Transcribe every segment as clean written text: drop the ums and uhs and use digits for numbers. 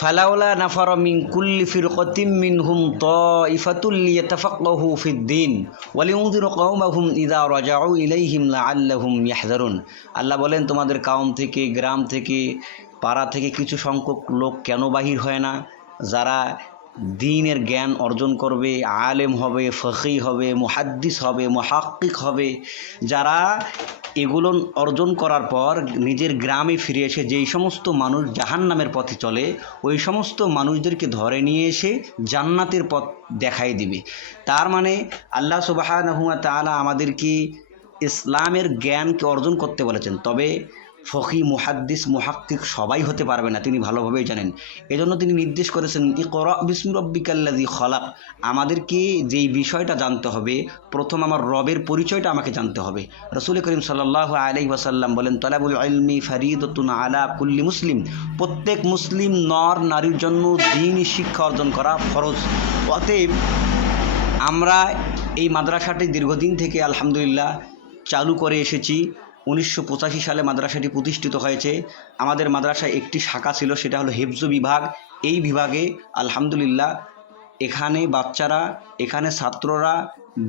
ফালাউলা নাফার মিন কুল্লি ফিরকাতিম মিনহুম তাইফাতুল লিয়াতাফাক্কাহু ফিদ্দীন ওয়া লিউনযিরু কওমাহুম ইযা রাজাউ ইলাইহিম লাআল্লাহুম ইয়াহযারুন। আল্লাহ বলেন, তোমাদের কাউম থেকে, গ্রাম থেকে, পাড়া থেকে কিছু সংখ্যক লোক কেন বাহির হয় না, যারা দ্বীনের জ্ঞান অর্জন করবে, আলেম হবে, ফকী হবে, মুহাদ্দিস হবে, মুহাক্কিক হবে, যারা এগুলো অর্জন করার পর নিজের গ্রামে ফিরে এসে যেই সমস্ত মানুষ জাহান্নামের পথে চলে, ওই সমস্ত মানুষদেরকে ধরে নিয়ে এসে জান্নাতের পথ দেখাই দিবে। তার মানে আল্লাহ সুবহানাহু ওয়া তাআলা আমাদেরকে ইসলামের জ্ঞানকে অর্জন করতে বলেছেন। তবে ফকী, মুহাদ্দিস, মুহাক্কিক সবাই হতে পারবে না, তিনি ভালোভাবেই জানেন। এজন্য তিনি নির্দেশ করেছেন, ইকরা বিসমি রাব্বিকাল্লাযী খলাক। আমাদেরকে যেই বিষয়টা জানতে হবে, প্রথম আমার রবের পরিচয়টা আমাকে জানতে হবে। রাসূল করিম সাল্লাল্লাহু আলাইহি ওয়াসাল্লাম বলেন, তলাবুল ইলমি ফারিদাতুন আলা কুল্লি মুসলিম। প্রত্যেক মুসলিম নর নারীর জন্য দ্বীনি শিক্ষা অর্জন করা ফরজ। অতএব আমরা এই মাদ্রাসাটি দীর্ঘদিন থেকে আলহামদুলিল্লাহ চালু করে এসেছি। 1985 সালে মাদ্রাসাটি প্রতিষ্ঠিত হয়েছে। আমাদের মাদ্রাসায় একটি শাখা ছিল, সেটা হলো হিফজ বিভাগ। এই বিভাগে আলহামদুলিল্লাহ এখানে বাচ্চারা, এখানে ছাত্ররা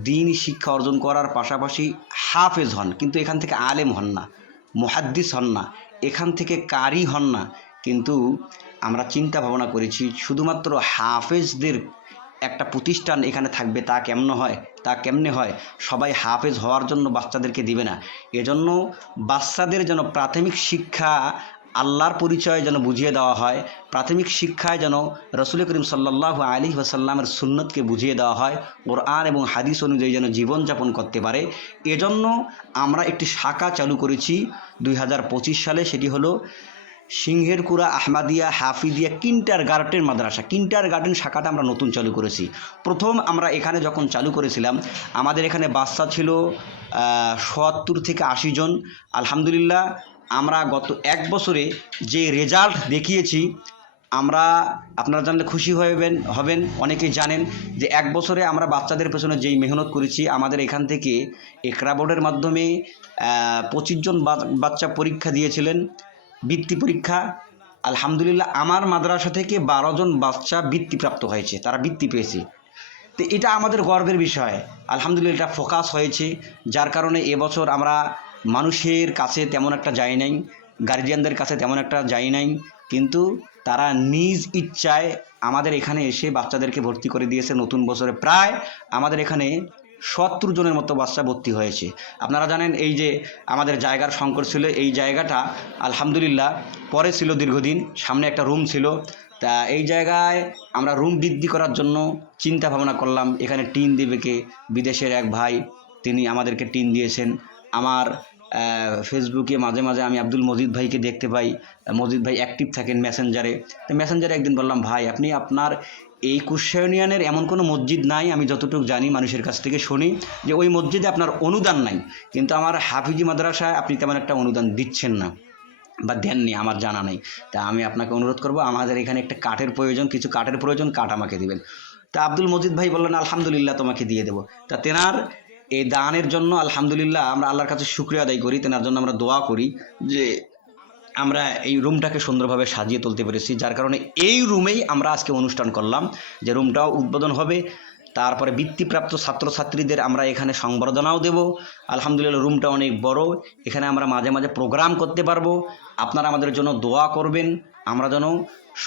দ্বীনি শিক্ষা অর্জন করার পাশাপাশি হাফেজ হন, কিন্তু এখান থেকে আলেম হন না, মুহাদ্দিস হন না, এখান থেকে কারি হন না। কিন্তু আমরা চিন্তা ভাবনা করেছি শুধুমাত্র হাফেজদের একটা প্রতিষ্ঠান এখানে থাকবে, তা কেমনে হয়? সবাই হাফেজ হওয়ার জন্য বাচ্চাদেরকে দিবে না। এজন্য বাচ্চাদের যেন প্রাথমিক শিক্ষা আল্লাহর পরিচয় যেন বুঝিয়ে দেওয়া হয়, প্রাথমিক শিক্ষায় যেন রাসূল করিম সাল্লাল্লাহু আলাইহি ওয়াসাল্লামের সুন্নতকে বুঝিয়ে দেওয়া হয়, কোরআন এবং হাদিস অনুযায়ী যেন জীবনযাপন করতে পারে। এজন্য আমরা একটি শাখা চালু করেছি 2025 সালে। সেটি হলো সিংহেরকুড়া আহমাদিয়া হাফিজিয়া কিন্ডারগার্টেন মাদ্রাসা। কিন্ডারগার্টেন শাখাটা আমরা নতুন চালু করেছি। প্রথম আমরা এখানে যখন চালু করেছিলাম, আমাদের এখানে বাচ্চা ছিল ৭০ থেকে ৮০ জন। আলহামদুলিল্লাহ আমরা গত এক বছরে যে রেজাল্ট দেখিয়েছি, আপনারা জানলে খুশি হবেন। অনেকেই জানেন যে এক বছরে আমরা বাচ্চাদের পেছনে যেই মেহনত করেছি, আমাদের এখান থেকে ইকরা বোর্ডের মাধ্যমে 25 জন বাচ্চা পরীক্ষা দিয়েছিলেন, বৃত্তি পরীক্ষা। আলহামদুলিল্লাহ আমার মাদ্রাসা থেকে 12 জন বাচ্চা বৃত্তিপ্রাপ্ত হয়েছে, তারা বৃত্তি পেয়েছে। তো এটা আমাদের গর্বের বিষয়। আলহামদুলিল্লাহ এটা ফোকাস হয়েছে, যার কারণে এবছর আমরা মানুষের কাছে তেমন একটা যাই নাই, গার্জিয়ানদের কাছে তেমন একটা যাই নাই, কিন্তু তারা নিজ ইচ্ছায় আমাদের এখানে এসে বাচ্চাদেরকে ভর্তি করে দিয়েছে। নতুন বছরে প্রায় আমাদের এখানে ৭০ জনের মতো বাচ্চা ভর্তি হয়েছে। আপনারা জানেন এই যে আমাদের জায়গার সংকট ছিল, এই জায়গাটা আলহামদুলিল্লাহ পরে ছিল দীর্ঘদিন, সামনে একটা রুম ছিল। তা এই জায়গায় আমরা রুম বৃদ্ধি করার জন্য চিন্তা ভাবনা করলাম, এখানে টিন দেবে কে? বিদেশের এক ভাই, তিনি আমাদেরকে টিন দিয়েছেন। আমার ফেসবুকে মাঝে মাঝে আমি আব্দুল মজিদ ভাইকে দেখতে পাই, মজিদ ভাই অ্যাক্টিভ থাকেন মেসেঞ্জারে। তো মেসেঞ্জারে একদিন বললাম, ভাই আপনি আপনার এই কুষ্টিয়া ইউনিয়নের এমন কোনো মসজিদ নাই, আমি যতটুকু জানি মানুষের কাছ থেকে শুনি, যে ওই মসজিদে আপনার অনুদান নাই, কিন্তু আমার হাফিজি মাদ্রাসায় আপনি তেমন একটা অনুদান দিচ্ছেন না বা দেননি, আমার জানা নেই। তা আমি আপনাকে অনুরোধ করব, আমাদের এখানে একটা কাঠের প্রয়োজন, কিছু কাঠের প্রয়োজন, কাঠ আমাকে দিবেন। তা আব্দুল মজিদ ভাই বললেন, আলহামদুলিল্লাহ তোমাকে দিয়ে দেবো। তা তেনার এই দানের জন্য আলহামদুলিল্লাহ আমরা আল্লাহর কাছে শুকরিয়া আদায় করি, তেনার জন্য আমরা দোয়া করি যে আমরা এই রুমটাকে সুন্দরভাবে সাজিয়ে তুলতে পেরেছি, যার কারণে এই রুমেই আমরা আজকে অনুষ্ঠান করলাম, যে রুমটাও উদ্বোধন হবে। তারপরে বৃত্তিপ্রাপ্ত ছাত্রছাত্রীদের আমরা এখানে সংবর্ধনাও দেব। আলহামদুলিল্লাহ রুমটা অনেক বড়, এখানে আমরা মাঝে মাঝে প্রোগ্রাম করতে পারবো। আপনারা আমাদের জন্য দোয়া করবেন, আমরা যেন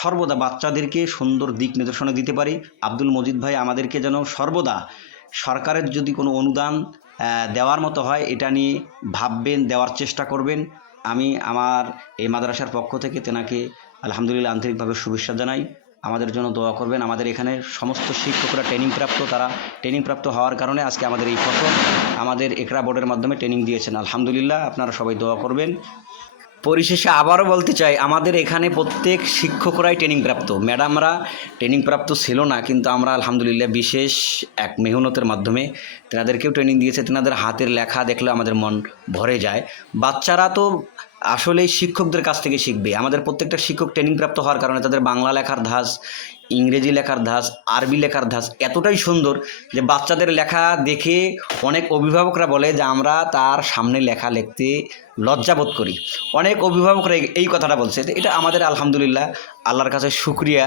সর্বদা বাচ্চাদেরকে সুন্দর দিক নির্দেশনা দিতে পারি। আব্দুল মজিদ ভাই আমাদেরকে যেন সর্বদা সরকারের যদি কোনো অনুদান দেওয়ার মতো হয়, এটা নিয়ে ভাববেন, দেওয়ার চেষ্টা করবেন। আমি আমার এই মাদ্রাসার পক্ষ থেকে তেনাকে আলহামদুলিল্লাহ আন্তরিকভাবে শুভেচ্ছা জানাই। আমাদের জন্য দোয়া করবেন। আমাদের এখানে সমস্ত শিক্ষকরা ট্রেনিংপ্রাপ্ত, তারা ট্রেনিংপ্রাপ্ত হওয়ার কারণে আজকে আমাদের এই ফসল আমাদের ইকরা বোর্ডের মাধ্যমে ট্রেনিং দিয়েছেন। আলহামদুলিল্লাহ আপনারা সবাই দোয়া করবেন। পরিশেষে আবারও বলতে চাই, আমাদের এখানে প্রত্যেক শিক্ষকরাই ট্রেনিংপ্রাপ্ত, ম্যাডামরা ট্রেনিংপ্রাপ্ত ছিল না, কিন্তু আমরা আলহামদুলিল্লাহ বিশেষ এক মেহনতের মাধ্যমে তেনাদেরকেও ট্রেনিং দিয়েছে। তেনাদের হাতের লেখা দেখলে আমাদের মন ভরে যায়। বাচ্চারা তো আসলে শিক্ষকদের কাছ থেকে শিখবে। আমাদের প্রত্যেকটা শিক্ষক ট্রেনিংপ্রাপ্ত হওয়ার কারণে তাদের বাংলা লেখার ধাঁচ, ইংরেজি লেখার ধাঁচ, আরবি লেখার ধাঁচ এতটাই সুন্দর যে বাচ্চাদের লেখা দেখে অনেক অভিভাবকরা বলে যে আমরা তার সামনে লেখা লিখতে লজ্জাবোধ করি। অনেক অভিভাবকরা এই কথাটা বলছে। এটা আমাদের আলহামদুলিল্লাহ আল্লাহর কাছে শুকরিয়া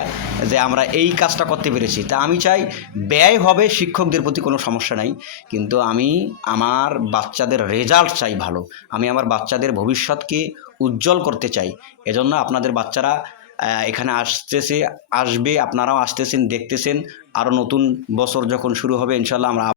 যে আমরা এই কাজটা করতে পেরেছি। তা আমি চাই ব্যয় হবে শিক্ষকদের প্রতি কোনো সমস্যা নাই, কিন্তু আমি আমার বাচ্চাদের রেজাল্ট চাই ভালো, আমি আমার বাচ্চাদের ভবিষ্যৎকে উজ্জ্বল করতে চাই। এজন্য আপনাদের বাচ্চারা এখানে আসবে, আপনারাও আসতেছেন, দেখতেছেন। আরও নতুন বছর যখন শুরু হবে ইনশাল্লাহ আমরা